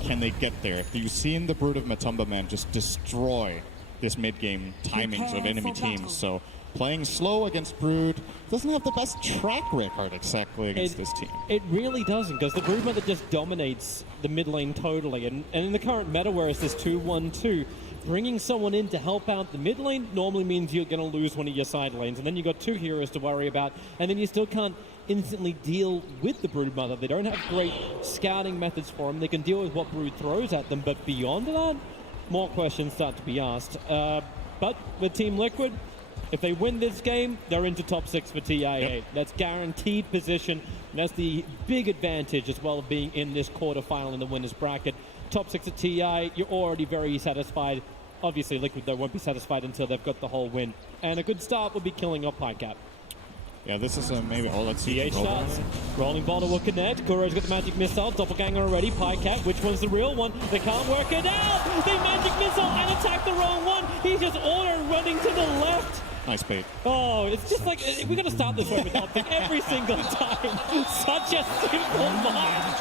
can they get there? You've seen the Brood of Matumba Man just destroy this mid-game timings of enemy teams. So playing slow against Brood doesn't have the best track record exactly against this team. It really doesn't, because the Brood Mother just dominates the mid lane totally. And in the current meta, where it's this 2-1-2, bringing someone in to help out the mid lane normally means you're going to lose one of your side lanes. And then you've got two heroes to worry about. And then you still can't instantly deal with the Brood Mother. They don't have great scouting methods for them. They can deal with what Brood throws at them. But beyond that, more questions start to be asked. But with Team Liquid, if they win this game, they're into top 6 for Ti8. Yep. That's guaranteed position. And that's the big advantage as well of being in this quarterfinal in the winner's bracket. Top 6 at TI, you're already very satisfied. Obviously, Liquid, though, won't be satisfied until they've got the whole win. And a good start would be killing off Picap. Yeah, this is maybe all. Let's see. Ti8 starts. Rolling Boulder will connect. Kuro's got the magic missile. Doppelganger already. Picap, which one's the real one? They can't work it out. They magic missile and attack the wrong one. He's just auto running to the left. Nice bait. Oh, it's just like, we're going to start this way with Optic every single time. Such a simple mind.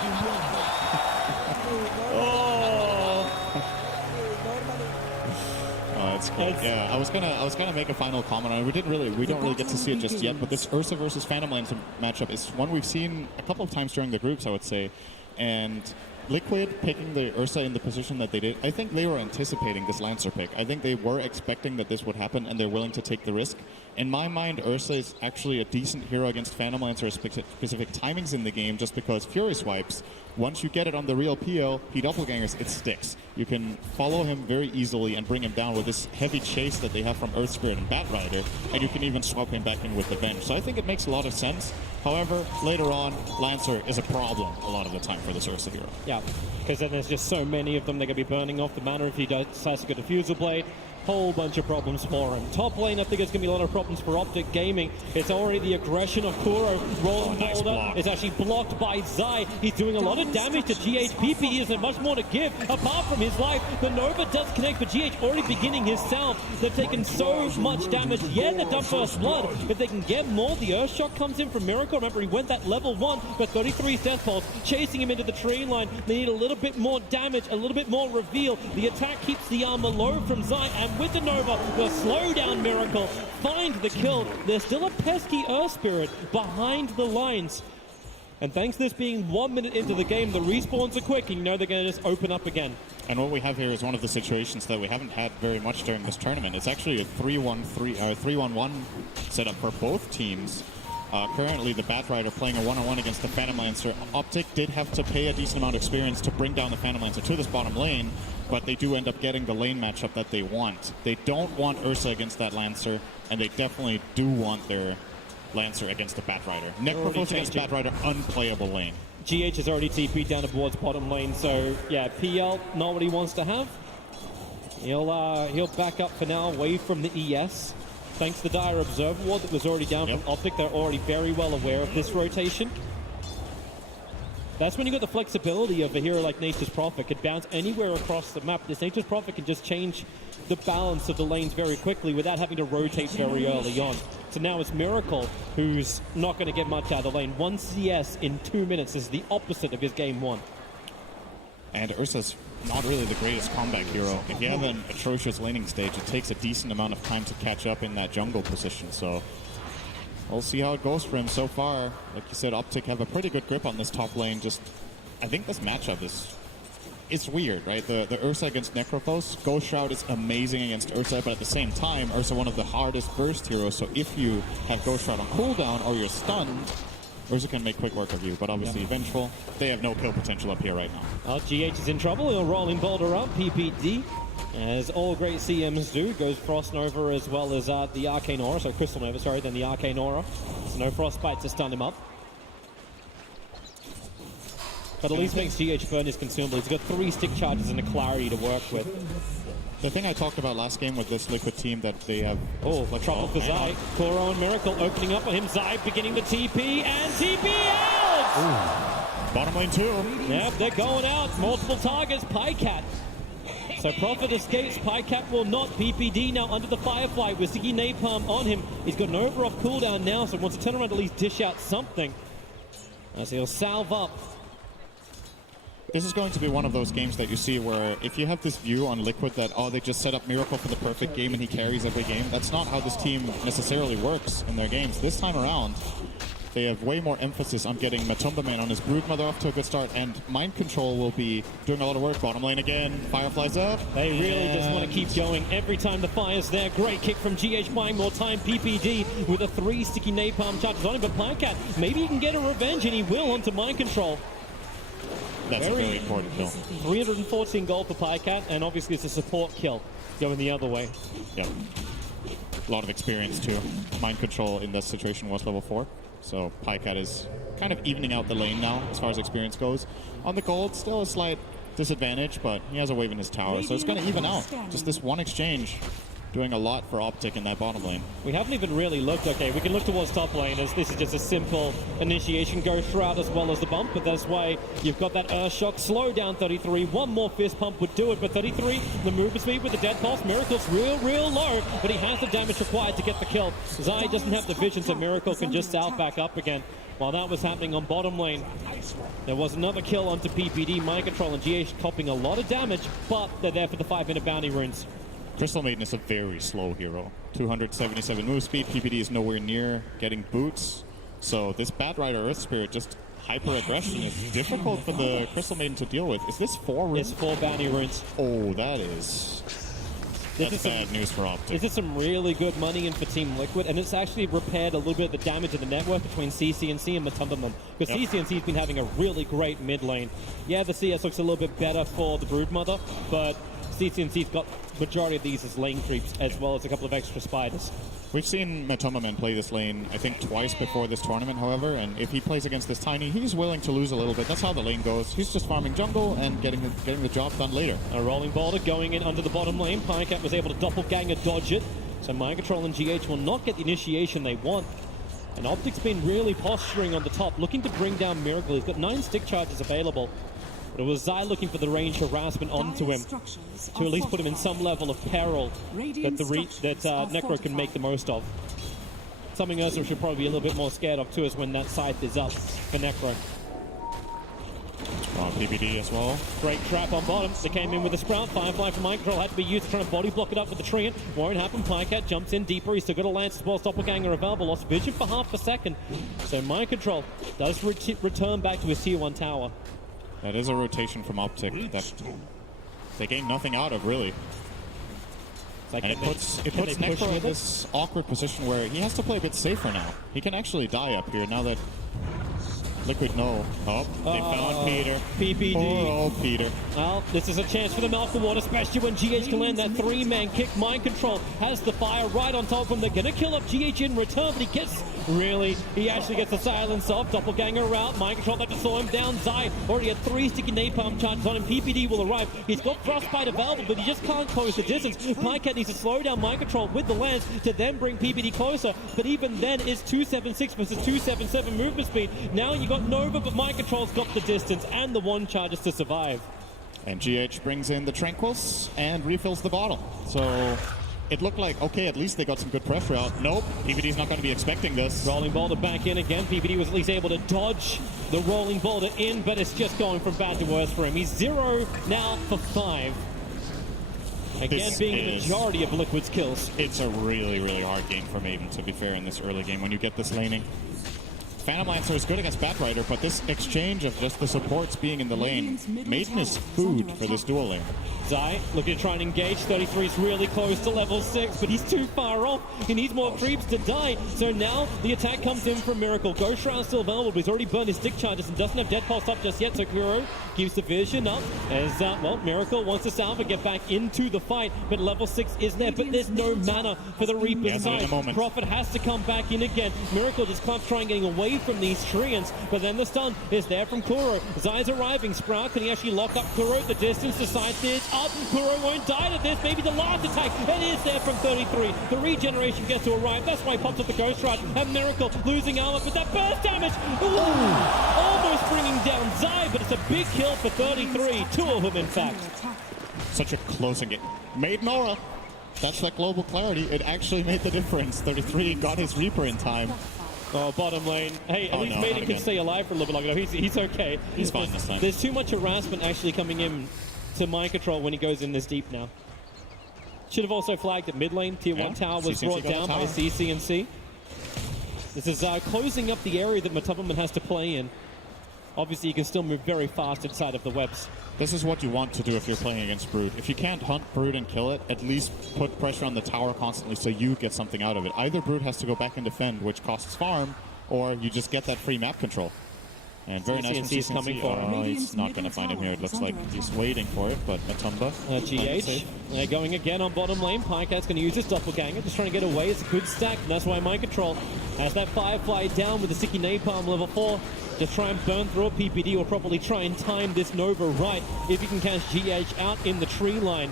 That's cool. Yeah, I was gonna make a final comment on it. We don't really get to see it just yet, but this Ursa versus Phantom Lance matchup is one we've seen a couple of times during the groups, I would say. And Liquid picking the Ursa in the position that they did, I think they were anticipating this Lancer pick. I think they were expecting that this would happen, and they're willing to take the risk. In my mind, Ursa is actually a decent hero against Phantom Lancer specific timings in the game, just because Fury Swipes, once you get it on the real PO, he doppelgangers, it sticks. You can follow him very easily and bring him down with this heavy chase that they have from Earth Spirit and Bat Rider, and you can even swap him back in with Avenge. So I think it makes a lot of sense. However, later on, Lancer is a problem a lot of the time for this Ursa hero. Yeah, because then there's just so many of them. They're going to be burning off the mana if he decides to go Diffusal Blade. Whole bunch of problems for him. Top lane, I think it's going to be a lot of problems for Optic Gaming. It's already the aggression of Kuro. Rolling nice Boulder block. is actually blocked by Zai. He's doing a lot of damage to GH. PP isn't much more to give apart from his life. The Nova does connect, but GH already beginning his salve. They've taken so much damage. Yeah, they've done first blood. If they can get more, the Earthshock comes in from Miracle. Remember, he went that level 1, but 33's Death Pulse, chasing him into the tree line. They need a little bit more damage, a little bit more reveal. The attack keeps the armor low from Zai, and with the Nova, the slow down Miracle, find the kill. There's still a pesky Earth Spirit behind the lines. And thanks to this being 1 minute into the game, the respawns are quick, and you know they're going to just open up again. And what we have here is one of the situations that we haven't had very much during this tournament. It's actually a 3-1-1 setup for both teams. Currently, the Bat Rider playing a one-on-one against the Phantom Lancer. Optic did have to pay a decent amount of experience to bring down the Phantom Lancer to this bottom lane, but they do end up getting the lane matchup that they want. They don't want Ursa against that Lancer, and they definitely do want their Lancer against the Bat Rider. Necrophos against Bat Rider, unplayable lane. GH has already TP'd down towards bottom lane, so yeah, PL, not what he wants to have. He'll back up for now, away from the ES. Thanks to the Dire Observer Ward that was already down from Optic, they're already very well aware of this rotation. That's when you got the flexibility of a hero like Nature's Prophet. Could bounce anywhere across the map. This Nature's Prophet can just change the balance of the lanes very quickly without having to rotate very early on. So now it's Miracle, who's not going to get much out of the lane. 1 CS in 2 minutes is the opposite of his game 1. And Ursa's not really the greatest combat hero. If you have an atrocious laning stage, it takes a decent amount of time to catch up in that jungle position. So we'll see how it goes for him so far. Like you said, Optic have a pretty good grip on this top lane. I think this matchup it's weird, right? The Ursa against Necrophos. Ghost Shroud is amazing against Ursa, but at the same time, Ursa one of the hardest burst heroes. So if you have Ghost Shroud on cooldown or you're stunned, Ursa can make quick work of you, but obviously Vengeful, they have no kill potential up here right now. GH is in trouble. He'll Rolling Boulder up, PPD, as all great CMs do. Goes Frost Nova as well as the Arcane Aura, so Crystal Nova, sorry, then the Arcane Aura. So no Frostbite to stun him up. But at least makes GH burn his consumable. He's got 3 stick charges and a Clarity to work with. The thing I talked about last game with this Liquid team that they have... trouble for Zai. Kuro and Miracle opening up on him. Zai beginning to TP, and TP out! Ooh. Bottom lane 2. Yep, they're going out. Multiple targets. Pycat. So Prophet escapes. Pycat will not. PPD now under the Firefly with Ziggy Napalm on him. He's got an over off cooldown now, so wants to turn around to at least dish out something. As he'll salve up. This is going to be one of those games that you see where if you have this view on Liquid that, oh, they just set up Miracle for the perfect game and he carries every game, that's not how this team necessarily works in their games. This time around, they have way more emphasis on getting Matumbaman on his Broodmother off to a good start, and Mind Control will be doing a lot of work. Bottom lane again, Firefly's up. They really just want to keep going every time the fire's there. Great kick from GH, buying more time. PPD with a 3 sticky napalm charges on him, but Plankat, maybe he can get a revenge, and he will onto Mind Control. That's a very important kill. 314 gold for Pycat, and obviously it's a support kill going the other way. Yeah. A lot of experience too. Mind Control in this situation was level 4. So Pycat is kind of evening out the lane now as far as experience goes. On the gold, still a slight disadvantage, but he has a wave in his tower, so it's going to even out. Just this one exchange doing a lot for Optic in that bottom lane. We haven't even really looked. Okay, we can look towards top lane as this is just a simple initiation ghost route as well as the bump, but that's why you've got that Earth Shock. Slow down 33. One more fist pump would do it, but 33, the movement speed with the dead pulse. Miracle's real low, but he has the damage required to get the kill. Zai doesn't have the vision, so Miracle can just south back up again. While that was happening on bottom lane, there was another kill onto PPD. Mind Control and GH copping a lot of damage, but they're there for the 5-minute bounty runes. Crystal Maiden is a very slow hero. 277 move speed. PPD is nowhere near getting boots. So this Bad Rider Earth Spirit, just hyper aggression, is difficult for the Crystal Maiden to deal with. Is this 4 runes? It's 4 bounty runes. Oh, that's bad news for Optic. This is some really good money in for Team Liquid, and it's actually repaired a little bit of the damage of the network between CCNC and Matumbaman, because CCNC's been having a really great mid lane. Yeah, the CS looks a little bit better for the Broodmother, but CCNC's got majority of these as lane creeps, as well as a couple of extra spiders. We've seen Matumbaman play this lane, I think, twice before this tournament, however, and if he plays against this Tiny, he's willing to lose a little bit. That's how the lane goes. He's just farming jungle and getting the job done later. A rolling boulder going in under the bottom lane. Pycat was able to doppelganger dodge it, so Mind Control and GH will not get the initiation they want. And Optic's been really posturing on the top, looking to bring down Miracle. He's got 9 stick charges available. But it was Zai looking for the range harassment onto him to at least put him in some level of peril that Necro can make the most of. Something else we should probably be a little bit more scared of too is when that scythe is up for Necro. Strong PPD as well. Great trap on bottom. They came in with a Sprout. Firefly from Mind Control had to be used to try and body block it up with the Treant. Won't happen. Pycat jumps in deeper. He's still got a Lance as well as Doppelganger available. Lost vision for half a second. So Mind Control does return back to his tier 1 tower. That is a rotation from Optic that they gain nothing out of, really. Like, and it puts Necro in this awkward position where he has to play a bit safer now. He can actually die up here now that Liquid know. Oh, they found Peter. PPD. Poor old Peter. Well, this is a chance for the mouth of water, especially when GH can land that 3-man kick. Mind Control has the fire right on top of him. They're going to kill up GH in return, but he actually gets the silence off. Doppelganger out. Mind Control had to slow him down. Zai already had 3 sticky napalm charges on him. PPD will arrive. He's got Frostbite available, but he just can't close the distance. Pycat needs to slow down Mind Control with the lance to then bring PPD closer, but even then it's 276 versus 277 movement speed. Now you got Nova, but Mind Control's got the distance and the 1 charges to survive. And GH brings in the Tranquils and refills the bottle. So it looked like, okay, at least they got some good pressure out. Nope, PPD's not going to be expecting this. Rolling boulder back in again. PPD was at least able to dodge the rolling boulder in, but it's just going from bad to worse for him. He's 0 now for 5. Again, being the majority of Liquid's kills. It's a really, really hard game for Maiden, to be fair, in this early game when you get this laning. Phantom Lancer is good against Bat Rider, but this exchange of just the supports being in the lane, Maiden is food for this dual lane. Zai looking to try and engage. 33 is really close to level 6, but he's too far off. He needs more creeps to die. So now the attack comes in from Miracle. Ghost Shroud's still available, but he's already burned his stick charges and doesn't have Dead Pulse up just yet. So Kuro keeps the vision up as, Miracle wants to salve and get back into the fight, but level 6 is there, but there's no mana for the Reaper's side. Prophet has to come back in again. Miracle just can't try and getting away from these Treants, but then the stun is there from Kuro. Zai's arriving. Sprout, can he actually lock up Kuro? The distance, the side is up. Kuro won't die to this. Maybe the last attack. It is there from 33. The regeneration gets to arrive. That's why he pops up the Ghost Ride. And Miracle losing armor, but that burst damage. Ooh, almost bringing down Zai, but it's a big kill for 33. 2 of them, in fact. Such a close game. Maiden Aura. That's that global clarity. It actually made the difference. 33 got his Reaper in time. Oh, bottom lane. Hey, at least no, Maiden not can again. stay alive for a little bit longer. No, he's okay. He's fine this time. There's too much harassment actually coming in to mind control when he goes in this deep now. Should have also flagged at mid lane. Tier 1 tower was CCNC brought got the down by tower. CCNC. This is closing up the area that Matubman has to play in. Obviously, you can still move very fast inside of the webs. This is what you want to do if you're playing against Brood. If you can't hunt Brood and kill it, at least put pressure on the tower constantly so you get something out of it. Either Brood has to go back and defend, which costs farm, or you just get that free map control. And very nice from CCNC is coming for him. Oh, he's not going to find him here. It looks like he's waiting for it, but Matumba. G8, they're going again on bottom lane. Pycat's going to use his doppelganger, just trying to get away. It's a good stack, and that's why Mind Control has that Firefly down with the sticky napalm level 4. Just try and burn through a PPD or probably try and time this Nova right if you can catch GH out in the tree line.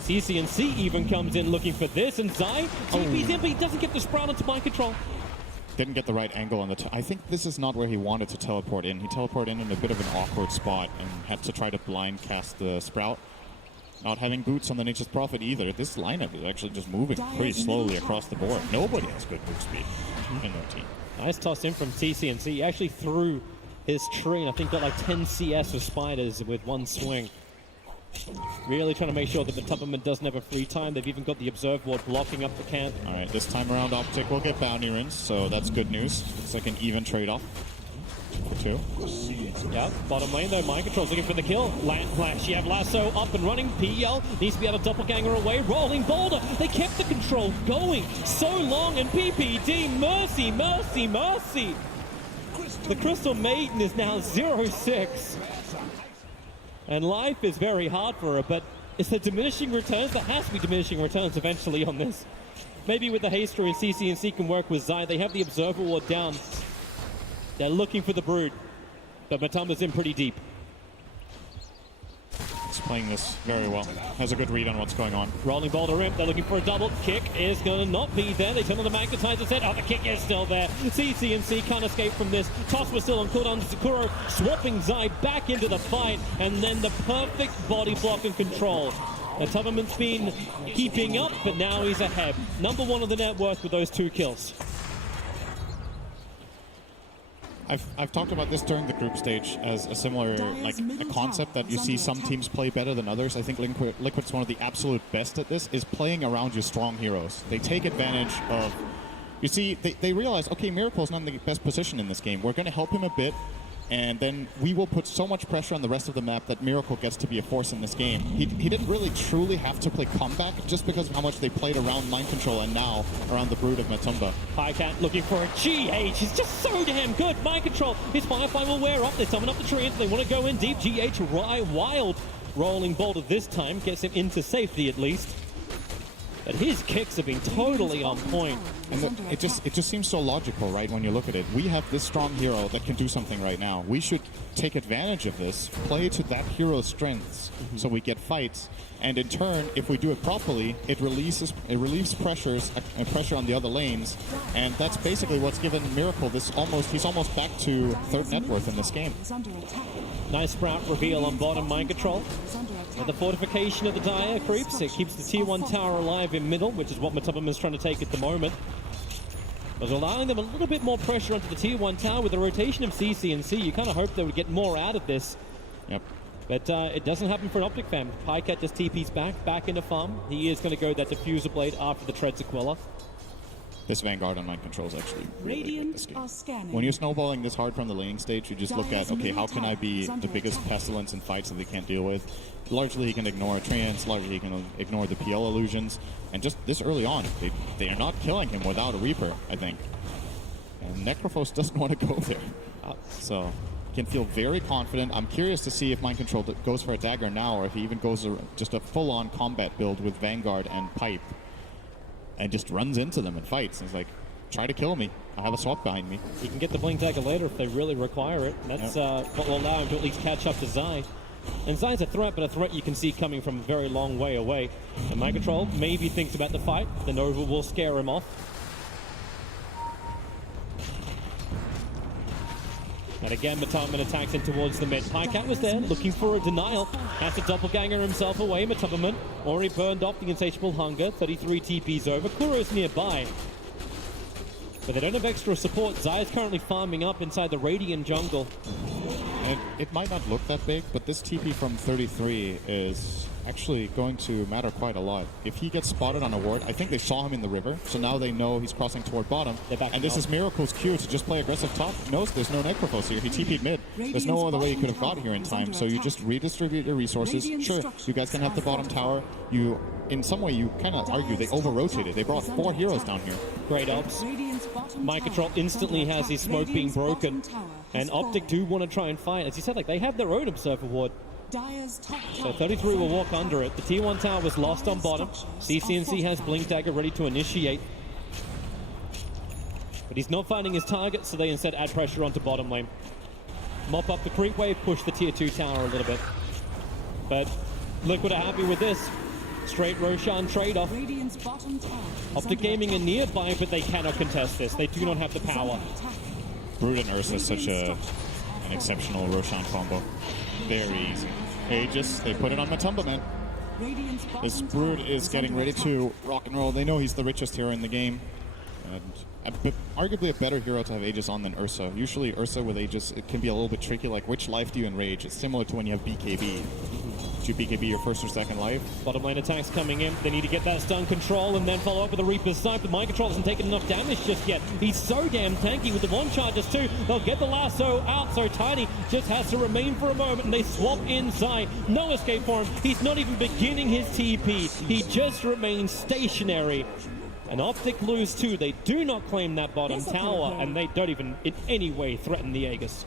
CCNC even comes in looking for this, and Zai TP's in, but he doesn't get the sprout into Mind Control. Didn't get the right angle on the... I think this is not where he wanted to teleport in. He teleported in a bit of an awkward spot and had to try to blind cast the Sprout. Not having boots on the Nature's Prophet either. This lineup is actually just moving pretty slowly across the board. Nobody has good move speed in their team. Nice toss in from TCNC. He actually threw his tree and I think got like 10 CS of spiders with one swing. Really trying to make sure that the Tupperman doesn't have a free time. They've even got the Observe Ward blocking up the camp. All right, this time around Optic will get bounty rings, so that's good news. It's like an even trade-off for 2. Yeah, bottom lane though, Mind Control's looking for the kill. Land Flash, you have Lasso up and running. PL needs to be able to doppelganger away. Rolling Boulder, they kept the control going so long, and PPD, mercy, mercy, mercy. The Crystal Maiden is now 0-6. And life is very hard for her, but it's the diminishing returns. There has to be diminishing returns eventually on this. Maybe with the Haster and CCNC can work with Zai. They have the Observer Ward down. They're looking for the Brood, but Matumba's in pretty deep. He's playing this very well. Has a good read on what's going on. Rolling Boulder in. They're looking for a double. Kick is going to not be there. They turn on the magnetizer set. Oh, the kick is still there. CCNC can't escape from this. Toss was still on cooldown. Sakuro swapping Zai back into the fight. And then the perfect body block and control. Now, Tubberman's been keeping up, but now he's ahead. Number 1 on the net worth with those 2 kills. I've talked about this during the group stage as a similar, like, a concept that you see some teams play better than others. I think Liquid's one of the absolute best at this, is playing around your strong heroes. They take advantage of... You see, they realize, okay, Miracle's not in the best position in this game. We're going to help him a bit, and then we will put so much pressure on the rest of the map that Miracle gets to be a force in this game. He didn't really truly have to play comeback just because of how much they played around Mind Control and now around the Brood of Matumba. Pycat looking for a GH. He's just so damn good. Mind Control. His Firefly will wear off. They summon up the treants. They want to go in deep. GH wild. Rolling Boulder this time gets him into safety at least. But his kicks have been totally on point. And it just seems so logical, right, when you look at it. We have this strong hero that can do something right now. We should take advantage of this, play to that hero's strengths, so we get fights. And in turn, if we do it properly, it relieves pressure on the other lanes. And that's basically what's given Miracle this he's almost back to 3rd net worth in this game. Nice Sprout reveal on bottom Mind Control. And the fortification of the Dire creeps. It keeps the Tier 1 tower alive in middle, which is what Matubman is trying to take at the moment. But allowing them a little bit more pressure onto the Tier 1 tower with the rotation of CCNC. You kind of hope they would get more out of this. Yep. But it doesn't happen for an Optic fam. Pycat just TP's back into farm. He is going to go that Diffuser Blade after the Tread Sequela. This Vanguard on Mind Control is actually really good this game. Are scanning. When you're snowballing this hard from the laning stage, you just look at, okay, how can I be the biggest pestilence in fights that they can't deal with? Largely, he can ignore Treants, largely he can ignore the PL illusions, and just this early on, they are not killing him without a Reaper, I think. And Necrophos doesn't want to go there. So, can feel very confident. I'm curious to see if Mind Control goes for a dagger now, or if he even goes just a full-on combat build with Vanguard and Pipe, and just runs into them and fights. And he's like, try to kill me. I have a swap behind me. He can get the Blink Dagger later if they really require it. That's what will allow him to at least catch up to Zai. And Zai's a threat, but a threat you can see coming from a very long way away. And Mind Control maybe thinks about the fight. The Nova will scare him off. And again, Matubman attacks in towards the mid. Pycat was there, looking for a denial. Has to doppelganger himself away. Matubman already burned off the Insatiable Hunger. 33 TPs over. Kuro's nearby. But they don't have extra support. Zai is currently farming up inside the Radiant jungle. And it might not look that big, but this TP from 33 is actually going to matter quite a lot. If he gets spotted on a ward, I think they saw him in the river, so now they know he's crossing toward bottom. And this is Miracle's cue to just play aggressive top. Knows there's no Necrophos here. He TP'd mid. There's no other way he could have got here in time, so you just redistribute your resources. Sure, you guys can have the bottom tower. You, in some way, you kind of argue they over-rotated. They brought 4 heroes down here. Great ops. Mind Control instantly has his smoke being broken. And Optic do want to try and fight. As you said, like they have their own Observer ward. So 33 will walk under it. The T1 tower was lost on bottom. CCNC has Blink Dagger ready to initiate. But he's not finding his target, so they instead add pressure onto bottom lane. Mop up the creep wave, push the tier 2 tower a little bit. But Liquid are happy with this. Straight Roshan trade-off. Optic Gaming are nearby, but they cannot contest this. They do not have the power. Brood and Ursa is such an exceptional Roshan combo. Very easy. Aegis, they put it on Matumba, man. This Brood is getting ready to rock and roll. They know he's the richest hero in the game. And arguably a better hero to have Aegis on than Ursa. Usually Ursa with Aegis, it can be a little bit tricky, like which life do you enrage? It's similar to when you have BKB. Do you BKB your first or second life? Bottom lane attacks coming in. They need to get that stun control and then follow up with the Reaper's Sight, but Mind Control hasn't taken enough damage just yet. He's so damn tanky with the one charges too. They'll get the lasso out, so Tiny just has to remain for a moment, and they swap inside. No escape for him. He's not even beginning his TP. He just remains stationary. And Optic lose too. They do not claim that bottom tower, and they don't even in any way threaten the Aegis.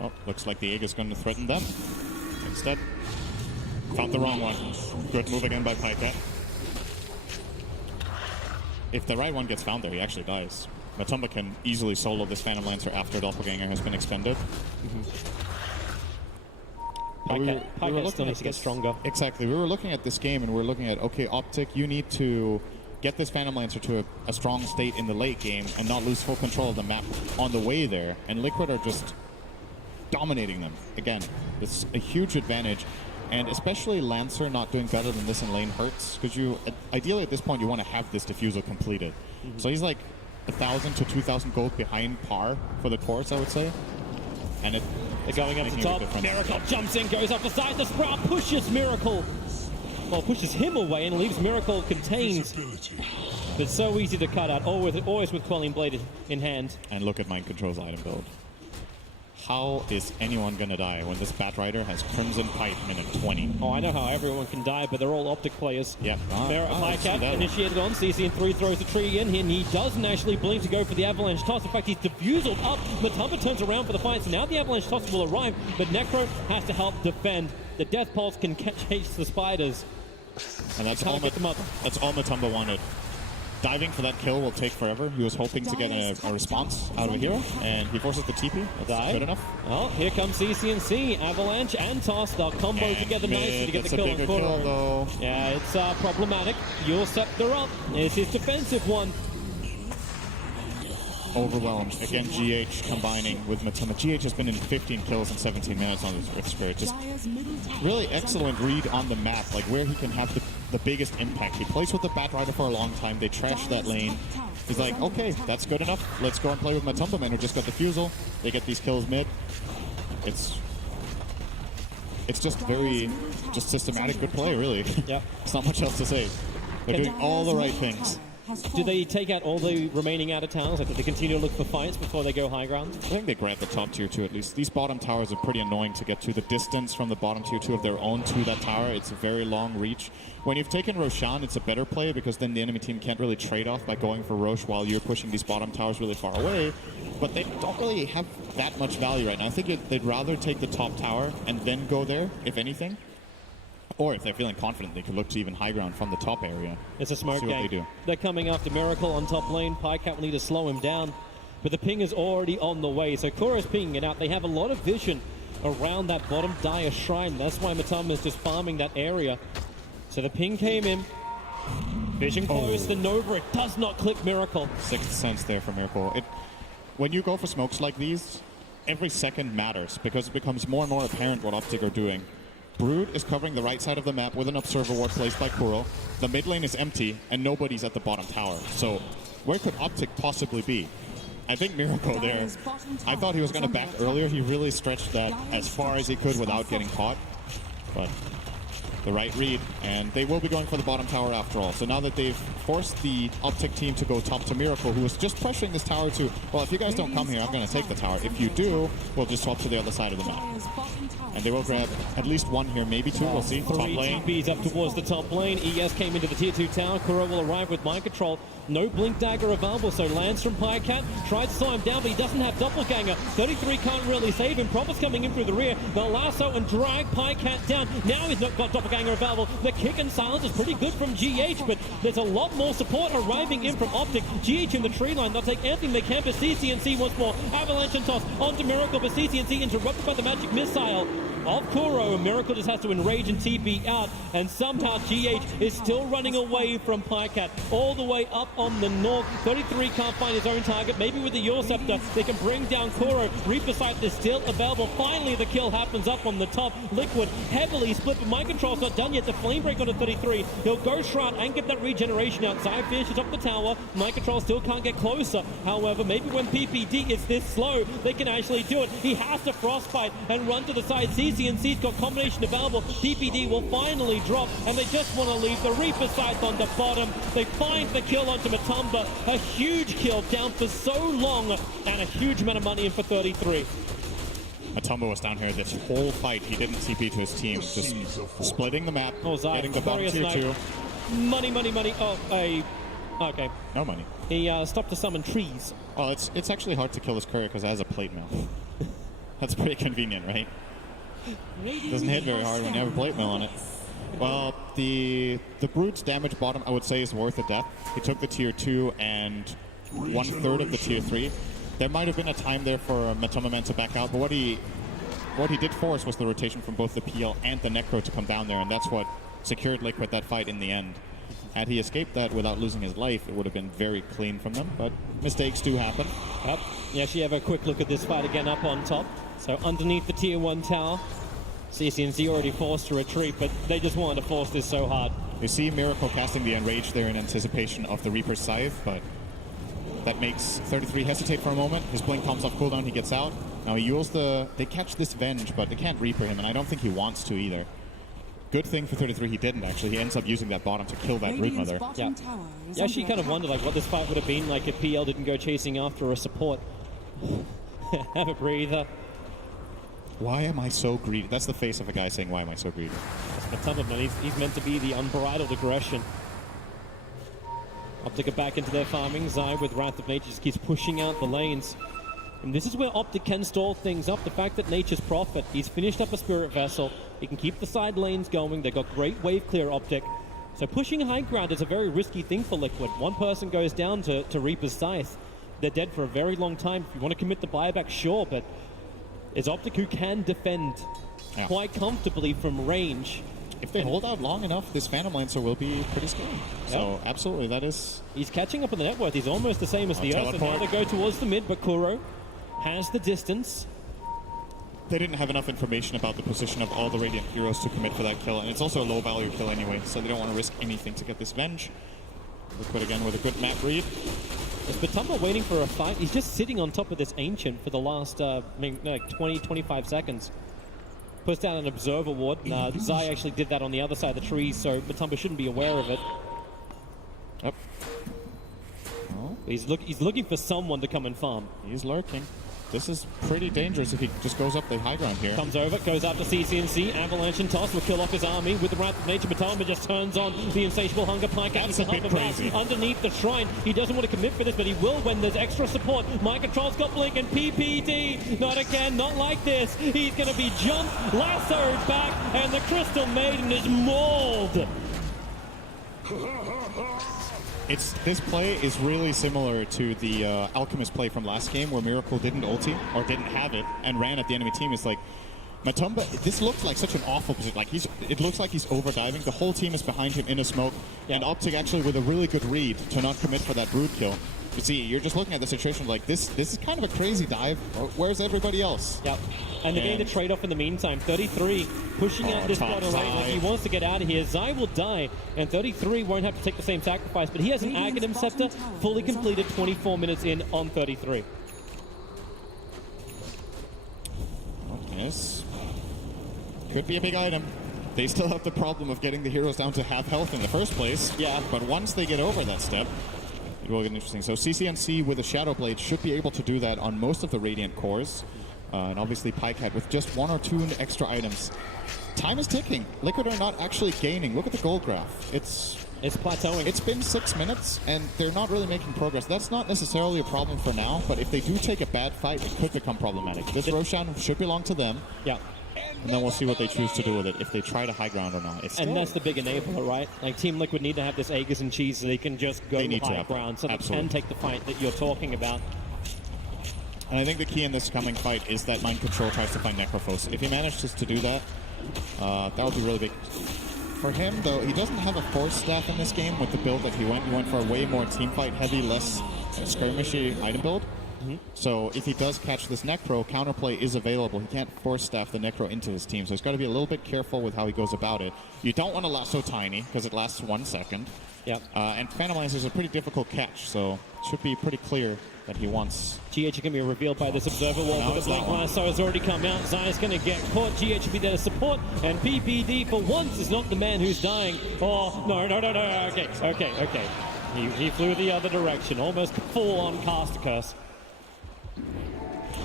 Oh, looks like the Aegis is going to threaten them. Instead, found the wrong one. Good move again by Ti8. If the right one gets found there, he actually dies. Matumba can easily solo this Phantom Lancer after Doppelganger has been expended. Ti8 still needs to get stronger. Exactly. We were looking at this game and we're looking at, okay, Optic, you need to get this Phantom Lancer to a strong state in the late game and not lose full control of the map on the way there. And Liquid are just dominating them. Again, it's a huge advantage. And especially Lancer not doing better than this in lane hurts, because you, ideally at this point, you want to have this diffusal completed. So he's like 1,000 to 2,000 gold behind par for the course, I would say. And they're going up to top. Miracle jumps in, goes up beside the Sprout, pushes Miracle. Well, pushes him away and leaves Miracle contained. But so easy to cut out, always with Quelling Blade in hand. And look at Mind Control's item build. How is anyone gonna die when this Batrider has Crimson Pipe minute 20? Oh, I know how everyone can die, but they're all Optic players. Yep. Ti8 initiated on. CCN3 throws the tree in here, and he doesn't actually blink to go for the Avalanche Toss. In fact, he's diffusal up. Matumba turns around for the fight, so now the Avalanche Toss will arrive, but Necro has to help defend. The Death Pulse can chase the spiders. And that's all Matumba wanted. Diving for that kill will take forever. He was hoping to get a response out of a hero, and he forces the TP. That's good enough. Oh, here comes CCNC. Avalanche and Toss. They'll combo together nicely to get the kill on corner. Though. Yeah, it's problematic. Your Scepter up. It's his defensive one. Overwhelmed. Again, GH combining with Matumba. GH has been in 15 kills in 17 minutes on this Rift Spirit. Just really excellent read on the map, like where he can have the biggest impact. He plays with the Batrider for a long time. They trash that lane. He's like, okay, that's good enough. Let's go and play with Matumba, man, who just got the Fusel. They get these kills mid. It's just very systematic good play, really. Yeah. There's not much else to say. They're doing all the right things. Do they take out all the remaining out of towns? Like, do they continue to look for fights before they go high ground? I think they grab the top tier 2 at least. These bottom towers are pretty annoying to get to. The distance from the bottom tier 2 of their own to that tower, it's a very long reach. When you've taken Roshan, it's a better play because then the enemy team can't really trade off by going for Rosh while you're pushing these bottom towers really far away. But they don't really have that much value right now. I think they'd rather take the top tower and then go there, if anything. Or if they're feeling confident, they could look to even high ground from the top area. It's a smoke gang. They're coming after Miracle on top lane. Ti8 will need to slow him down. But the ping is already on the way. So Kora's pinging it out. They have a lot of vision around that bottom Dire Shrine. That's why Matumba is just farming that area. So the ping came in. Vision close. The Nova. It does not click Miracle. Sixth sense there for Miracle. When you go for smokes like these, every second matters because it becomes more and more apparent what Optic are doing. Brood is covering the right side of the map with an Observer Ward placed by Kuro. The mid lane is empty, and nobody's at the bottom tower. So where could Optic possibly be? I think Miracle there. I thought he was going to back earlier. He really stretched that as far as he could without getting caught. But the right read, and they will be going for the bottom tower after all. So now that they've forced the Optic team to go top to Miracle, who was just pressuring this tower to, well, if you guys don't come here, I'm going to take the tower. If you do, we'll just swap to the other side of the map. And they will grab at least one here, maybe two. We'll see. Top lane. TPs up towards the top lane. ES came into the tier 2 tower. Kuro will arrive with mind control. No blink dagger available, so lands from Pycat. Tries to slow him down, but he doesn't have doppelganger. 33 can't really save him. Prophet's coming in through the rear. They'll lasso and drag Pycat down. Now he's not got doppelganger available. The kick and silence is pretty good from GH, but there's a lot more support arriving in from Optic. GH in the tree line. They'll take anything they can, but CCNC once more. Avalanche and toss onto Miracle, but CCNC interrupted by the magic missile of Kuro. Miracle just has to enrage and TP out, and somehow GH is still running away from Pycat all the way up on the north. 33 can't find his own target. Maybe with the Yor Scepter they can bring down Kuro. Reaper Sight is still available. Finally the kill happens up on the top. Liquid heavily split, but mind control's not done yet. The flame break onto 33. He'll go Shroud and get that regeneration out. Zai finishes up the tower. Mind control still can't get closer. However, maybe when PPD is this slow, they can actually do it. He has to frostbite and run to the side. CCNC's got combination available. PPD will finally drop, and they just want to leave the Reaper Sight on the bottom. They find the kill onto Matumba. A huge kill down for so long, and a huge amount of money in for 33. Matumba was down here this whole fight. He didn't TP to his team, just splitting the map, getting the bottom tier 2. Money. Oh, okay. No money. He stopped to summon trees. Oh, it's actually hard to kill this courier because it has a plate mill. That's pretty convenient, right? Doesn't hit very hard when you have a plate mill on it. Well, the Brute's damage bottom, I would say, is worth a death. He took the tier 2 and 1/3 of the tier 3. There might have been a time there for Matumba Man to back out, but what he did force was the rotation from both the PL and the Necro to come down there, and that's what secured Liquid that fight in the end. Had he escaped that without losing his life, it would have been very clean from them, but mistakes do happen. Yep. Yeah, she have a quick look at this fight again up on top. So underneath the tier 1 tower, CCNC already forced to retreat, but they just wanted to force this so hard. You see Miracle casting the Enrage there in anticipation of the Reaper's Scythe, but that makes 33 hesitate for a moment. His blink comes off cooldown, he gets out. Now he used they catch this Venge, but they can't Reaper him, and I don't think he wants to either. Good thing for 33 he didn't, actually. He ends up using that bottom to kill that Brood Mother. Yeah, she kind of wondered like what this fight would have been like if PL didn't go chasing after a support. Have a breather. Why am I so greedy? That's the face of a guy saying, why am I so greedy? That's Matumba, man. He's meant to be the unbridled aggression. Optic are back into their farming. Zai with Wrath of Nature just keeps pushing out the lanes. And this is where Optic can stall things up. The fact that Nature's Prophet, he's finished up a Spirit Vessel. He can keep the side lanes going. They've got great wave clear Optic. So pushing high ground is a very risky thing for Liquid. One person goes down to Reaper's Scythe. They're dead for a very long time. If you want to commit the buyback, sure, but it's Optic who can defend quite comfortably from range. If they hold out long enough, this Phantom Lancer will be pretty scary. So, absolutely, that is... He's catching up on the net worth. He's almost the same as the Earth. And now they go towards the mid, but Kuro has the distance. They didn't have enough information about the position of all the Radiant heroes to commit for that kill, and it's also a low-value kill anyway, so they don't want to risk anything to get this Venge. Liquid again with a good map read. Is Matumba waiting for a fight? He's just sitting on top of this Ancient for the last like 20-25 seconds. Puts down an Observer Ward. Zai actually did that on the other side of the trees, so Matumba shouldn't be aware of it. Yep. Oh. He's looking for someone to come and farm. He's lurking. This is pretty dangerous if he just goes up the high ground here. Comes over, goes after CCNC, Avalanche and Toss will kill off his army with the Wrath of Nature. Matumba just turns on the Insatiable Hunger. Pycat That's a bit crazy. Underneath the shrine. He doesn't want to commit for this, but he will when there's extra support. Mind Control's got Blink and PPD. Not again, not like this. He's going to be jumped, lassoed back, and the Crystal Maiden is mauled. This play is really similar to the Alchemist play from last game where Miracle didn't ulti or didn't have it and ran at the enemy team. It's like Matumba, this looks like such an awful position. Like it looks like he's overdiving. The whole team is behind him in a smoke, and Optic actually with a really good read to not commit for that Brood kill. But see, you're just looking at the situation like this. This is kind of a crazy dive. Where's everybody else? Yep. And they're getting the trade-off in the meantime. 33 pushing out this bottom lane like he wants to get out of here. Zai will die, and 33 won't have to take the same sacrifice, but he has an Aghanim Scepter fully completed 24 minutes in on 33. Yes. Could be a big item. They still have the problem of getting the heroes down to half health in the first place. Yeah. But once they get over that step, it will get interesting. So CCNC with a Shadow Blade should be able to do that on most of the Radiant cores. And obviously Ti8 with just 1 or 2 extra items. Time is ticking. Liquid are not actually gaining. Look at the gold graph. It's plateauing. It's been 6 minutes, and they're not really making progress. That's not necessarily a problem for now, but if they do take a bad fight, it could become problematic. This Roshan should belong to them. Yeah. And then we'll see what they choose to do with it, if they try to high ground or not. And that's the big enabler, right? Like, Team Liquid need to have this Aegis and cheese so they can just go high ground, so they can take the fight that you're talking about. And I think the key in this coming fight is that Mind Control tries to find Necrophos. If he manages to do that, that would be really big. For him, though, he doesn't have a Force Staff in this game with the build that he went. He went for a way more teamfight heavy, less skirmishy item build. So if he does catch this Necro, counterplay is available. He can't Force Staff the Necro into his team, so he's got to be a little bit careful with how he goes about it. You don't want to lasso Tiny, because it lasts 1 second. Yeah. And Phantom Lance is a pretty difficult catch, so it should be pretty clear that he wants... GH can be revealed by this Observer Wall, but the Blink Lasso has already come out. Zai's going to get caught. GH will be there to support, and PPD for once is not the man who's dying. Oh, no. Okay. He flew the other direction, almost full-on cast curse.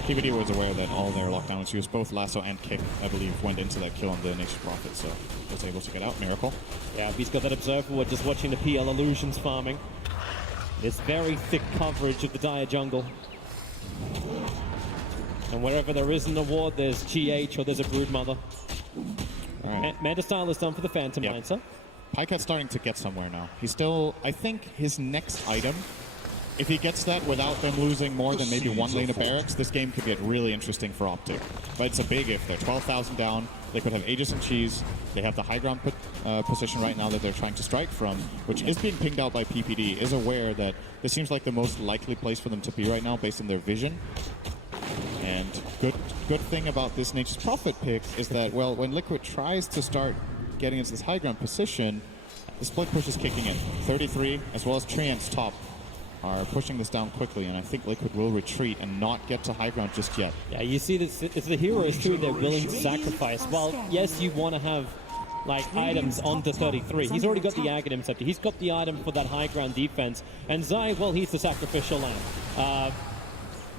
PPD was aware that all their lockdowns used both lasso and kick, I believe, went into that kill on the Nature's Prophet, so was able to get out. Miracle. Yeah, he's got that Observer. We're just watching the PL Illusions farming. This very thick coverage of the dire jungle. And wherever there is an award, there's GH or there's a Broodmother. Right. Manta Style is done for the Phantom Lancer. Ti8's starting to get somewhere now. He's still, I think, his next item, if he gets that without them losing more than maybe 1 lane of barracks, this game could get really interesting for Optic. But it's a big if. They're 12,000 down. They could have Aegis and Cheese. They have the high ground position right now that they're trying to strike from, which is being pinged out by PPD, is aware that this seems like the most likely place for them to be right now based on their vision. And good thing about this Nature's Prophet pick is that, well, when Liquid tries to start getting into this high ground position, the split push is kicking in. 33, as well as Treant's top, are pushing this down quickly, and I think Liquid will retreat and not get to high ground just yet. Yeah, you see this, it's the heroes too, they're willing to sacrifice. Well, yes, you want to have like items onto 33. He's already got the Aghanim Scepter. He's got the item for that high ground defense. And Zai, well, he's the sacrificial lamb.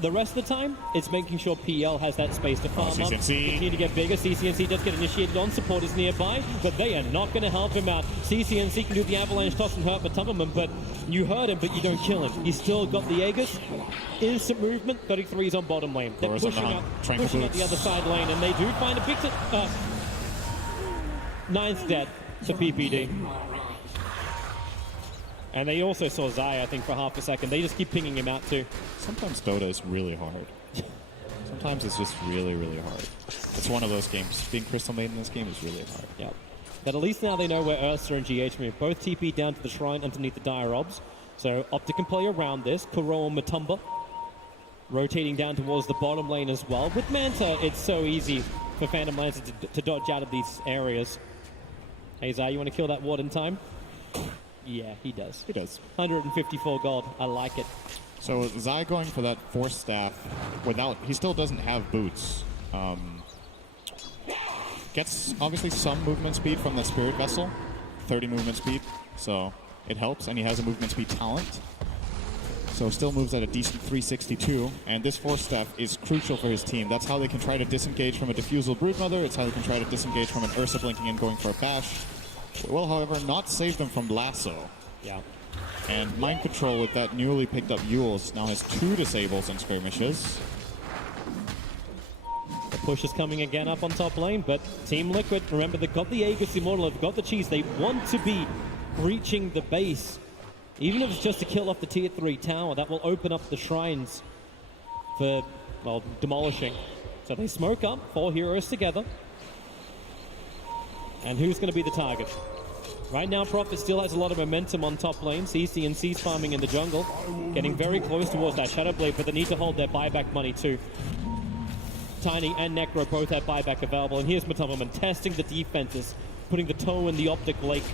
The rest of the time, it's making sure PL has that space to farm up, continue to get bigger. CCNC does get initiated on, support is nearby, but they are not going to help him out. CCNC can do the avalanche toss and hurt Matumberman, but you hurt him, but you don't kill him. He's still got the Aegis. Instant movement, 33's on bottom lane. They're pushing up the other side lane, and they do find a big... Ninth dead to PPD. And they also saw Zai, I think, for half a second. They just keep pinging him out, too. Sometimes Dota is really hard. Sometimes it's just really, really hard. It's one of those games. Being Crystal Maiden in this game is really hard. Yep. But at least now they know where Ursa and GH move. Both TP down to the shrine underneath the Dire Obs. So Optic can play around this. Kuro and Matumba rotating down towards the bottom lane as well. With Manta, it's so easy for Phantom Lancer to dodge out of these areas. Hey, Zai, you want to kill that ward in time? Yeah, he does. He does. 154 gold. I like it. So Zai going for that Force Staff without... He still doesn't have boots. Gets, obviously, some movement speed from the Spirit Vessel. 30 movement speed. So it helps, and he has a movement speed talent. So still moves at a decent 362. And this Force Staff is crucial for his team. That's how they can try to disengage from a Diffusal Broodmother. It's how they can try to disengage from an Ursa blinking in going for a bash. It will, however, not save them from Lasso. Yeah. And Mind Control with that newly picked up Yules now has 2 disables and skirmishes. The push is coming again up on top lane, but Team Liquid, remember, they've got the Aegis Immortal, they've got the cheese. They want to be breaching the base. Even if it's just to kill off the tier 3 tower, that will open up the shrines for, well, demolishing. So they smoke up, 4 heroes together. And who's going to be the target? Right now, Prophet still has a lot of momentum on top lane. CC and C's farming in the jungle. Getting very close towards that Shadow Blade, but they need to hold their buyback money too. Tiny and Necro both have buyback available. And here's Matumberman testing the defenses, putting the toe in the Optic Lake.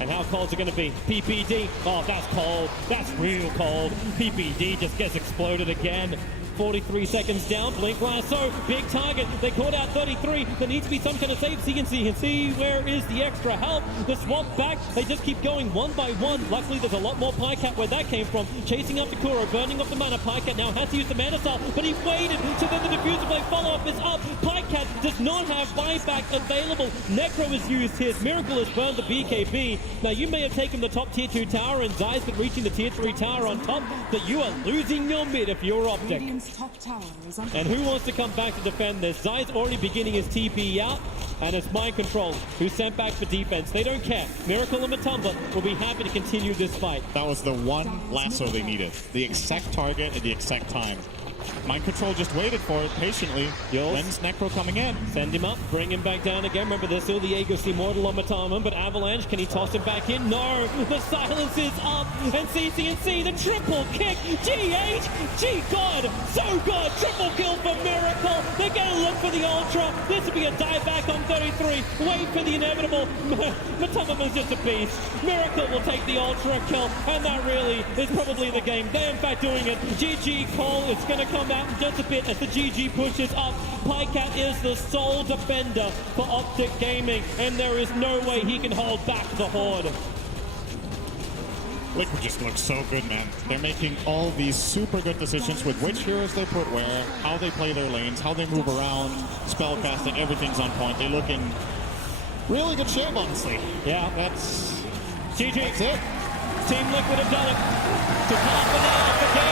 And how cold is it going to be? PPD. Oh, that's cold. That's real cold. PPD just gets exploded again. 43 seconds down. Blink Lasso. Big target. They caught out 33. There needs to be some kind of save. See where is the extra help? The swap back. They just keep going one by one. Luckily, there's a lot more Pycat where that came from. Chasing after Kuro. Burning off the mana. Pycat now has to use the Mana Style, but he waited. So then the Diffuser Blade follow-up is up. Pycat does not have buyback available. Necro is used his. Miracle has burned the BKB. Now, you may have taken the top tier 2 tower and Zai's been reaching the tier 3 tower on top, but you are losing your mid if you're Optic. Top tower is under And who wants to come back to defend this? Zai's already beginning his TP out, and it's Mind Control who's sent back for defense. They don't care. Miracle and Matumba will be happy to continue this fight. That was the one lasso they needed. The exact target at the exact time. Mind Control just waited for it patiently. When's Necro coming in? Send him up, bring him back down again. Remember, there's still the Aegis Immortal on Matumba, but Avalanche, can he toss him back in? No! The silence is up, and CC&C, the triple kick! Ti8! God! So good! Triple kill for Miracle! They're gonna look for the Ultra! This will be a dive back on 33! Wait for the inevitable! Matumba's just a beast! Miracle will take the Ultra kill, and that really is probably the game. They're in fact doing it. GG call, it's gonna come out in just a bit as the GG pushes up. Pycat is the sole defender for Optic Gaming, and there is no way he can hold back the Horde. Liquid just looks so good, man. They're making all these super good decisions with which heroes they put where, how they play their lanes, how they move around, spellcasting, everything's on point. They're looking really good shape, honestly. Yeah. That's GG. it. Team Liquid have done it. To top it out the game.